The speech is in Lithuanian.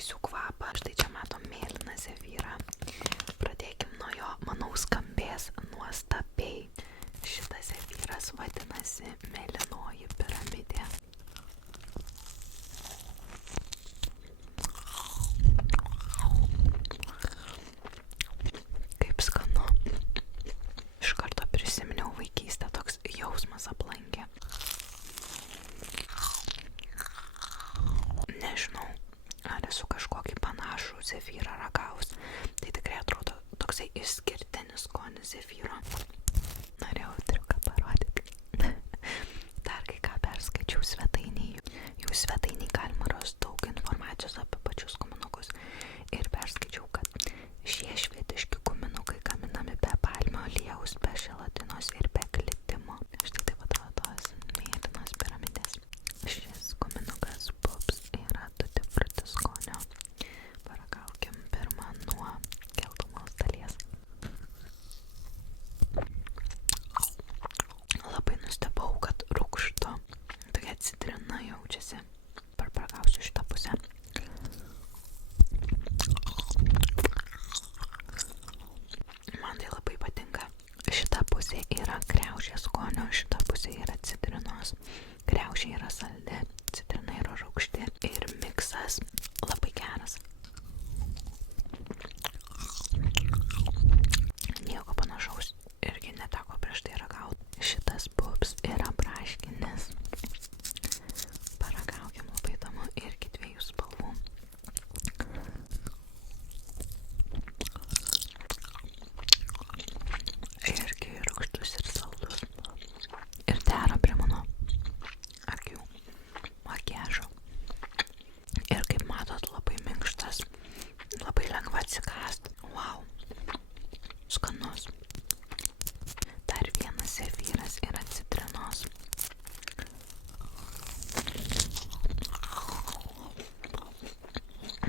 vaisių kvapą. Štai čia matom mėlyną zefyrą. Pradėkim nuo jo, manau, skambės nuostabiai. Šitas zefyras vadinasi mėlynoji piramidė. Kaip skanu. Iš karto prisiminiau vaikystę, toks jausmas aplankė. Nežinau, ar esu kažkokį panašų zefyrą ragaus. Tai tikrai atrodo toksai išskirtinis skonis zefyro.